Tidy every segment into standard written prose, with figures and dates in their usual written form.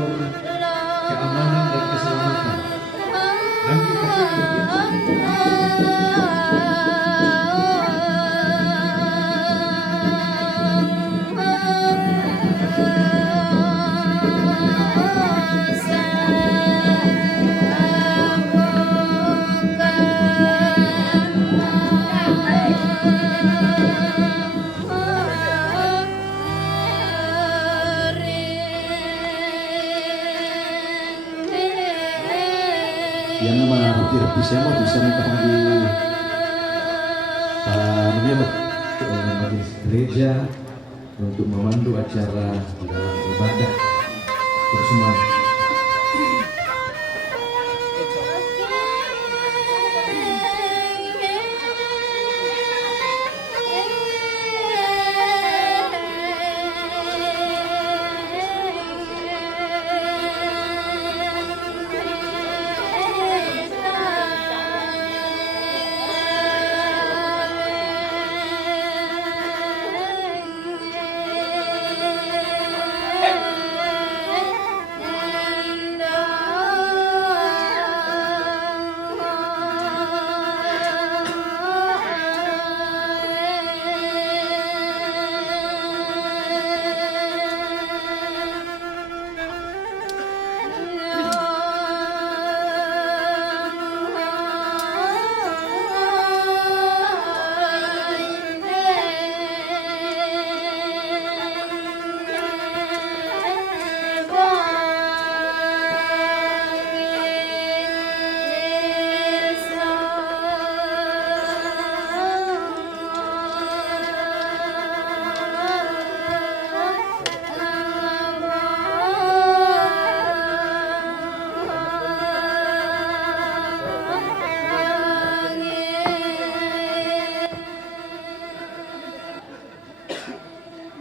sektor keamanan dan keselamatan. Dan kita yang nama Rapi saya mau bisa minta di menyeluruh majelis gereja untuk memandu acara di dalam ibadah bersama.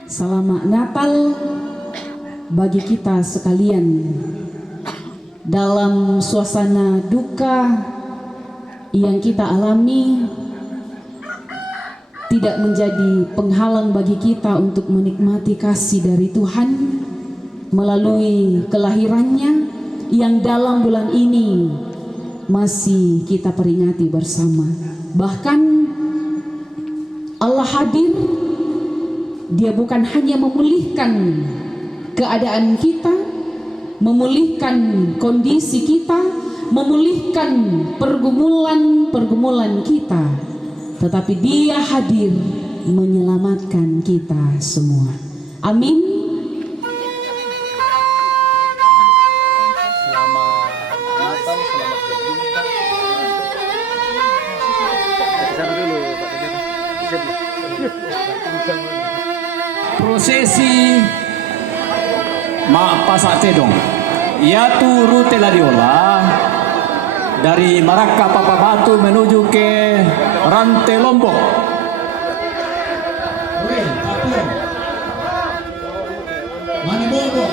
Selamat Natal bagi kita sekalian. Dalam suasana duka yang kita alami, tidak menjadi penghalang bagi kita untuk menikmati kasih dari Tuhan melalui kelahirannya yang dalam bulan ini masih kita peringati bersama. Bahkan Allah hadir. Dia bukan hanya memulihkan keadaan kita, memulihkan kondisi kita, memulihkan pergumulan-pergumulan kita, tetapi Dia hadir menyelamatkan kita semua. Amin. Selamat Natal, selamat berjumpa. Sana dulu Pak Deddy. Prosesi Mak Pasak Cedong yaitu rute Ladiola dari Maraka Papa Batu menuju ke Rantai Lombok. Mana bobo?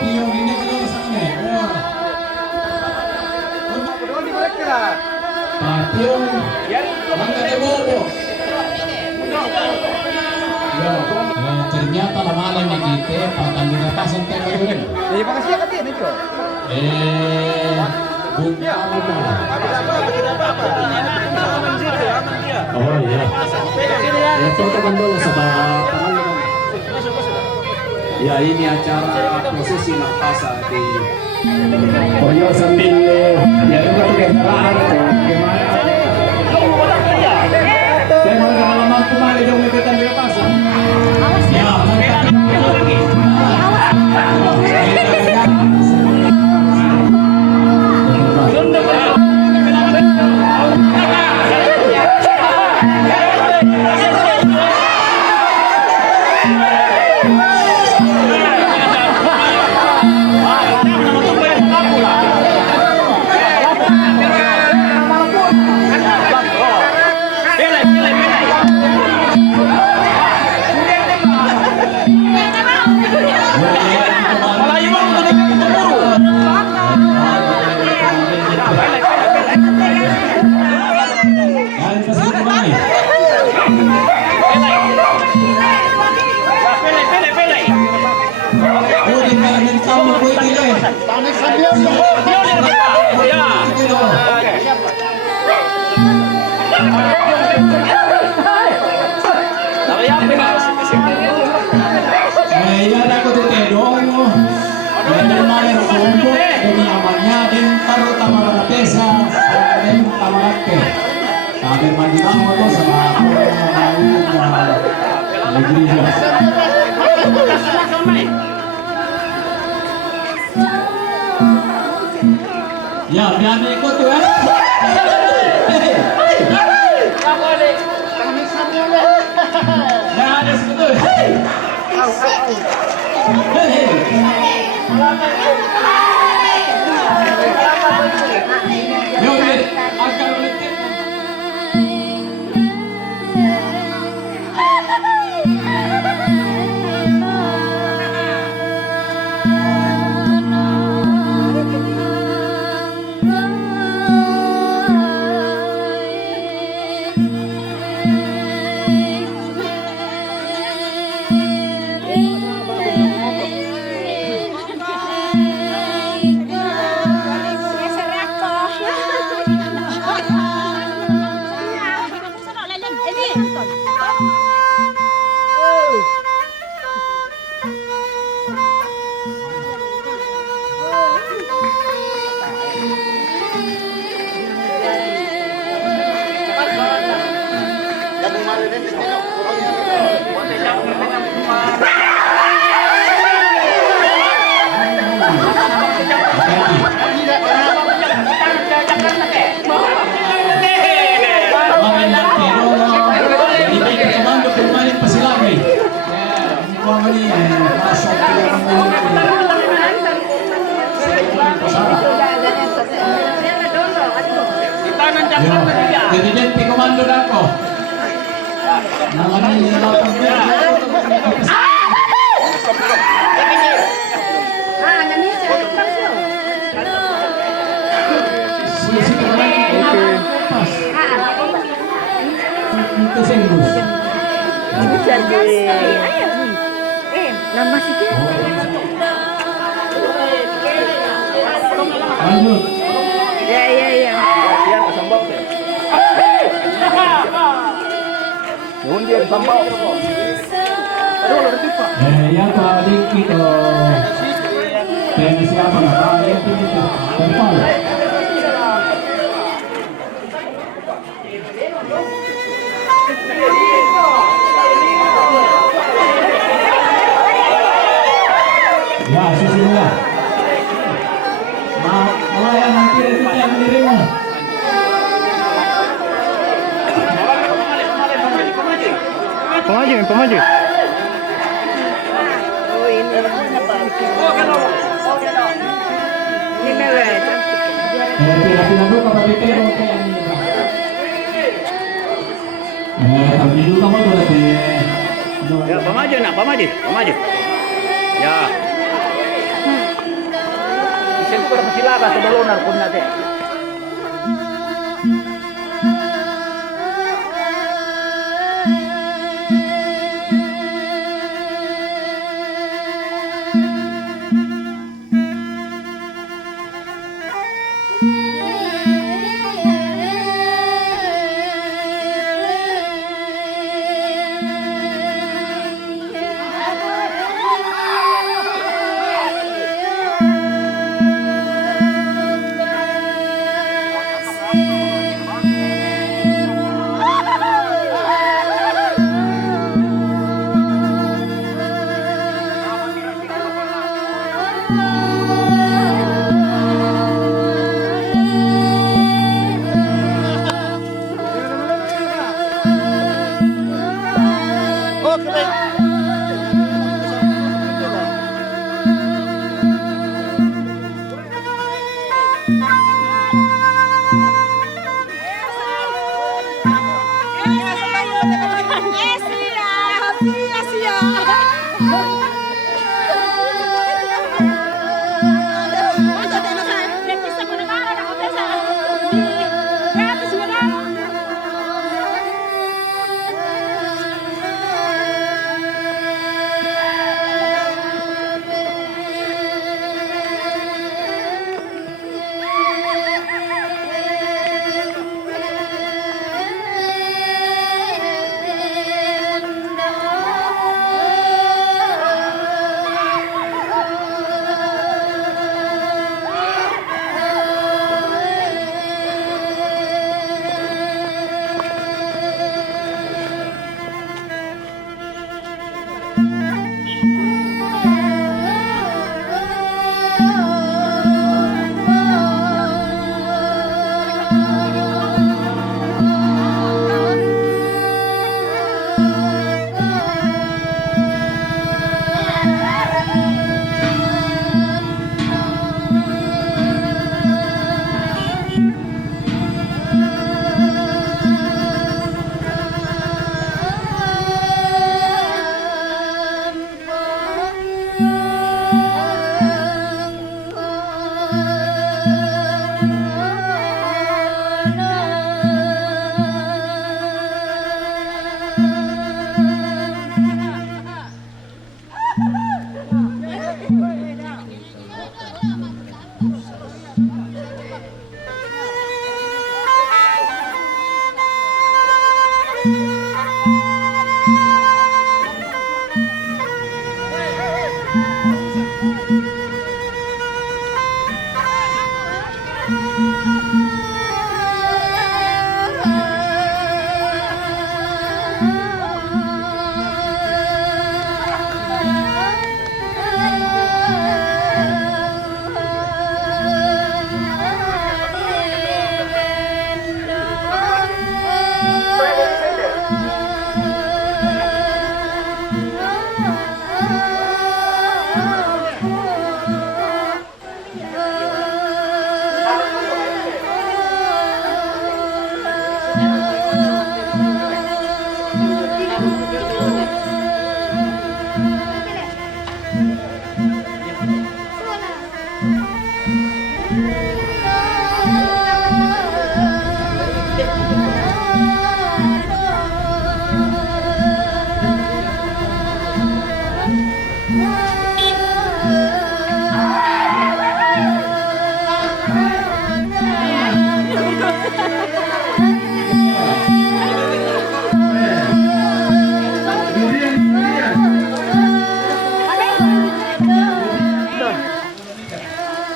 Pion ini kedua sana. Pion. Mana ada bobo? Ternyata lama lama kita patang di atas sampai keren. Jadi makasih ya Katin itu. Bukan apa. Oh iya. Itu teman dulu sebab. Ya ini acara prosesi Makasa di. Oh iya sambil ya juga kendaraan gimana? Memang kalau mampu mari dong ikutan di pasar. Ya, Yan ako tutedong. Yan ang mga kumpok. Demi amannya din taruh tama mga pesa. Din tama natin. Sabi man din ako to sa mga negeri. Ya, biar ikut tuh eh. Ya, ada situ. Yo, akan letih. Jadi komando dako. Namanya lanjut. Iya. Biar kesambau. Nuhun dia kesambau. Yang tadi kita siapa nggak yang itu tempal. Ya, susunlah. Melayan nanti kita yang menerima. Pemaju. Pinaduk kapatitero kaya kami juga mau berarti. Ya, pemaju. Ya. Isip ko na sila ka sa balonar kun natin.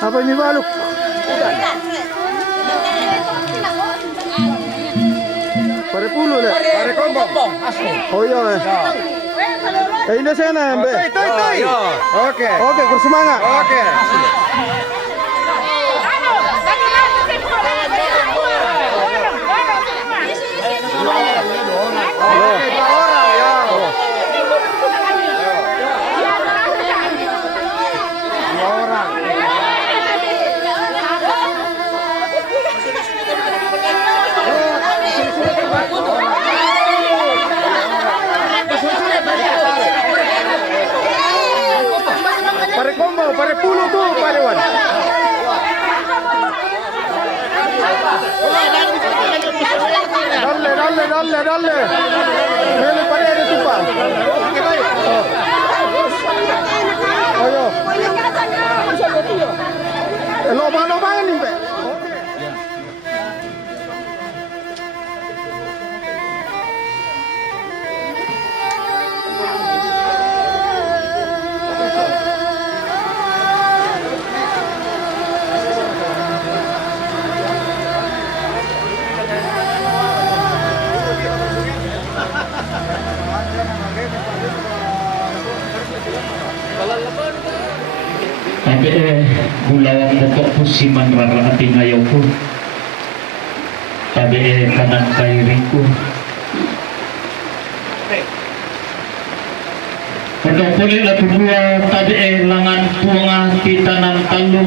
Apa ini baluk? Pare puluh le. Pare kombong asli. Oh iya. Ini sana, Mbak. Oke. Oke, bersemangat. Oke. Pare combo, pare puluh tuh, pare wan. Dalle. Mele pare ada tupa. Oh yo. Lobang nih, Mbak. Tapi bulawang pokok po si manrara at ngayaw ko. Tapi kanan kairing ko. Pagka puli na pumua, tabi langan punga kita ng talo.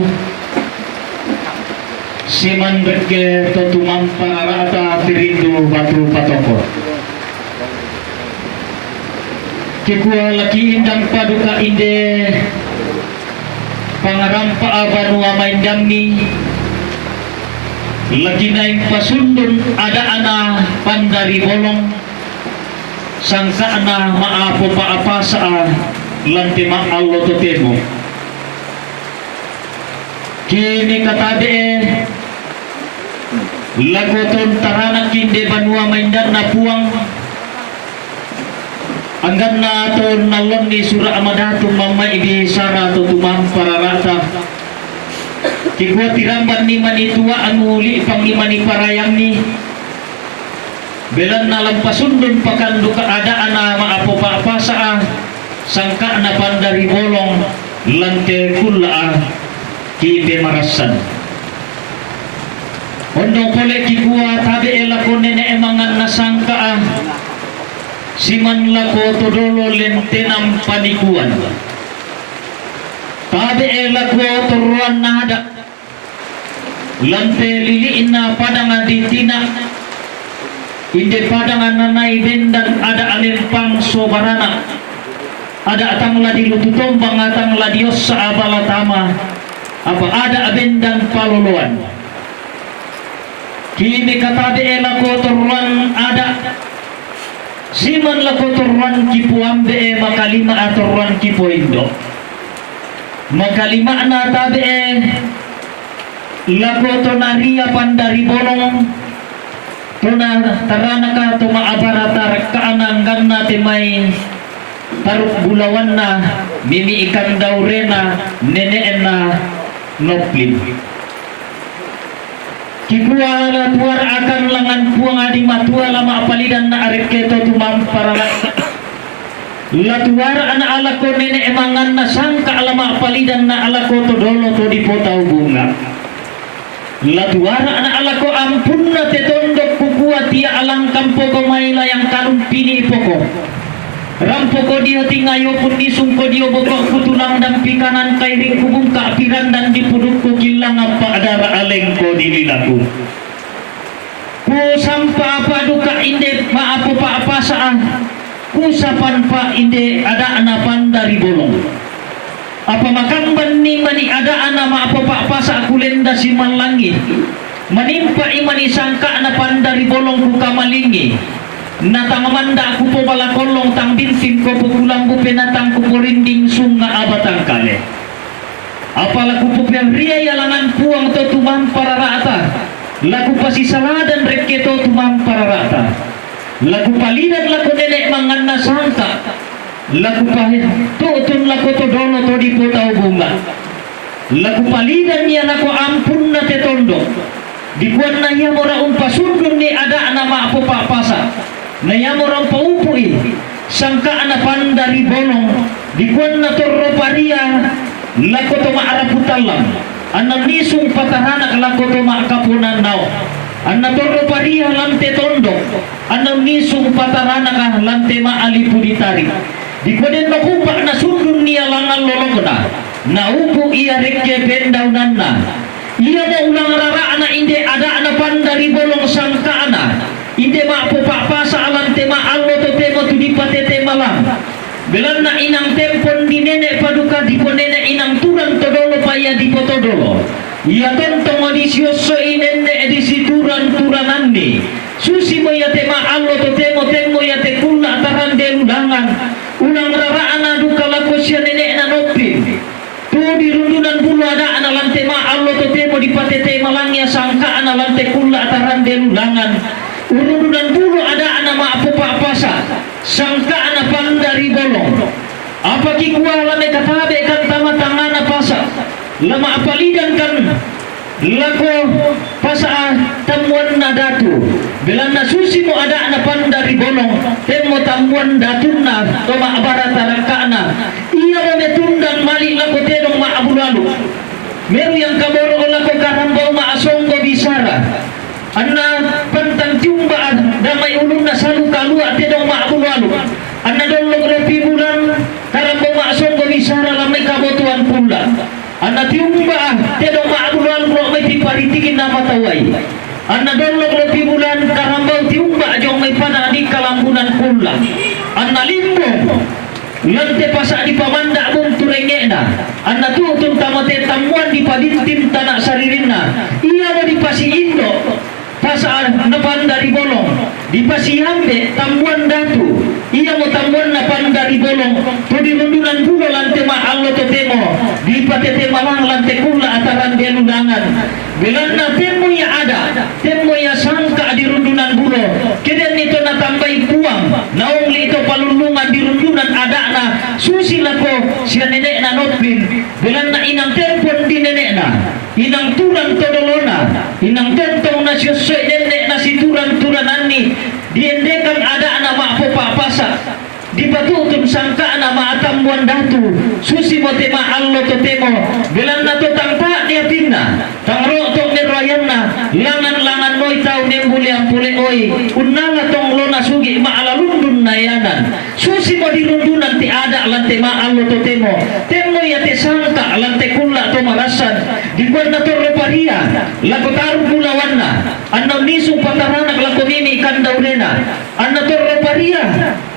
Si manreke totumang pararata tirindo batu patoko. Kikuha laki indang paduka inde pangarampa abanu amaindami lagi naik pasundun ada ana pandari bolong sangka ana maapo pa apa sa lanti ma allo totemo kini katade lagoton tarana kinde banua maindan na puang anggan na to nalon ni sura amadato mamay ibi sara to tumang pararata kikwa tiramban ni manitua ang huli pang ni maniparayang ni belan na lampasundon pakandu kaadaan na maapo pa sa sangka na pandari bolong lante kula kibe marasan ondong pole kikwa tabi elako nene emangan nasangka siman lako todolo lentenam panikuan tabi elako turuan nada lante liliin na padang ditina inde padang nanay bendan ada alimpang sobarana ada atang ladi lututombang atang ladios sa abalatama apa ada abendan paluluan kini katabi elako turuan ada siman lako turuan kipuambe makalima aturuan kipoindo makalima na tabi lako tonaria pandari bolong tuna tarana ka tumaabarata kaananggan na timay taruk bulawan na mimi ikan daurena neneen na noplin kikuha la tuar akan langan puang adi matua lama apalidan na arip keto tumam para la tuar ana alako nene emangan na sangka alama apalidan na alako todolo to di potau bunga la tuar ana alako ampun na tetondok kukua tia alang kampo gomaila yang kalung pini poko rampoko dia tingayo pun disungko dia bokok kutulang dan pikanan kairing kubung kaapiran dan dipudukku kilang apa adara alengko dililaku ku sampa apa duka inde pa apa saan ku sapan pa inde ada anapan dari bolong apa makan bani mani ada anama apa sa kulenda si malangi menimpa imani sangka anapan dari bolong ku kamalingi natamamanda aku po bala kolong tang bintim ko pukulang po penatang ko porinding sunga abatang kale apala ko po yang ria yalangan puang to tumang pararata laku pasisaladan reketo tumang pararata laku palidan laku nenek mangan nasangka laku pahit tutun laku to dono to di potau bunga laku palidan niya laku ampun na te tondo dikuan na iya mora umpasundun ni ada nama apo papasa na iya mora umpaupui sangka anapan dari bolong dikuan na torro paria laku to maaraputalam anam nisung pataranak laku to maakapunan nao anna torro paria lante tondo anam nisung pataranak lante maalipuditari dikuan na kumpak na sundun niya langan lolongna na upu iya rekke pendaunanna iya mo ulang rara na inde ada anapan dari bolong sangka ana inde ma po papasa alam tema allo to temo tu di patete malam belan na inang tempon di nenek paduka di ponene inang turan todolo paya di potodolo iya tontong odisyoso inene di situran turanandi susi mo ya tema allo to temo ya te kula taran deludangan ulang rara ana duka lakosya nenek na nopin tu di rundunan bulu ada ana lante ma allo to temo di patete malangnya sangka ana lante kula taran deludangan urundunan bulu ada ana ma apo papasa sangka ana pandari bolong apa ki kuala me katabe kan tama tangana pasa lama apalidan kan lako pasa tamuan na datu bilang na susi mo ada ana pandari bolong temo tamuan datunna to ma abarata rakana iya mo metundang mali lako tedong ma abulalu meru yang kaboro lako karambau ma asonggo bisara anna pantang tiumba damai ulun na salu kalua tedong ma abulalu anna dolog repi bulan karambau ma asonggo bisara lamai kabotuan pula anna tiumba tedong ma abulalu lo mai tiparitikin na matawai anna dolog repi bulan karambau tiumba jong mai pada di kalambunan pula anna limbong lante pasak di pamanda bung turengena anna tutun tamate tamuan di padintim tanak saririnna iya mo di pasi indo pasaan napan dari bolong di pasi hambe tamuan datu iya mo tamuan napan dari bolong to di rundunan bulo lante ma allo to temo di patete malang lante kula ataran delundangan bilan na temo ya ada temo ya sangka di rundunan bulo keden nito na tambay puang naong lito palulungan di rundunan ada na susi lako siya nenek na notbin bilan na inang tempon di nenek na inang turan todolona inang tentong na siyosay nenek na si turan-turanani diendekan ada na maapo papasa di patutun sangka na maatambuan datu susi mo tema allo to temo bilan na to tangta niya pinna tangro tong nirayan na langan-langan mo'y tao nembuli ang puli oy unala tong lona sugi maalalundun na yanan susi mo di rundunan ti ada lante maallo to temo ya te sangka lante kula to marasan di buwan na to reparia lakotaru pulawan na anam nisong pataranak lakomimi kandaw nena anna to reparia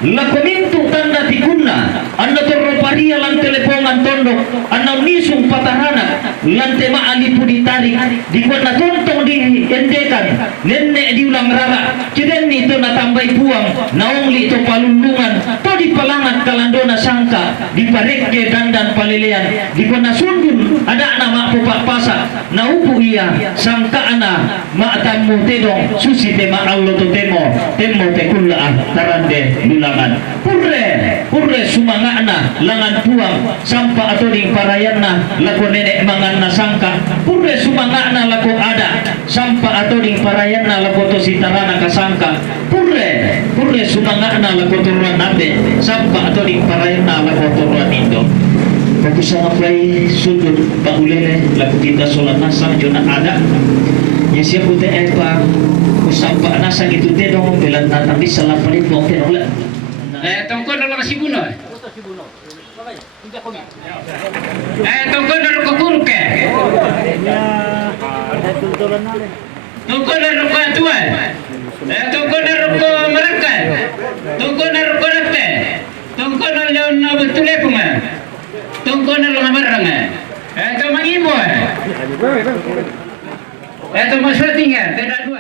lakomintu tanda tikunna anna to reparia lang telepongan tondok anam nisong pataranak lante maalipu ditarik di buwan na tontong di endekan nenne di ulang rara kiden nito natambay puang naongli ito palulungan to di palangan kalandona sangka di parekge dandan palilian di buwan na sundun ada na mapupapasa na upo iya sangka ana maatamu tedong susi te maallo to temo te kula tarande lulangan purre sumanga na langan puang sampa atoning parayan na lako nenek mangan na sangka purre sumanga na lako ada sampa atoning parayan na lako to sitarana kasangka purre sumanga na lako turuan nabe sampa atoning parayan na lako turuan indo Fokus sa play sundot paulele lagu kita solat nasang jona ada ya siya pute pa usap pa nasang itu te dong belan tatang di salah palit bong te ola tongko na si buno tongko na ko kurke tongko na ko tua tongko na ko mereka tongko na ko rete tongko na na betule punga tunggu na lang marang ito mangibo ito maswating tidak dua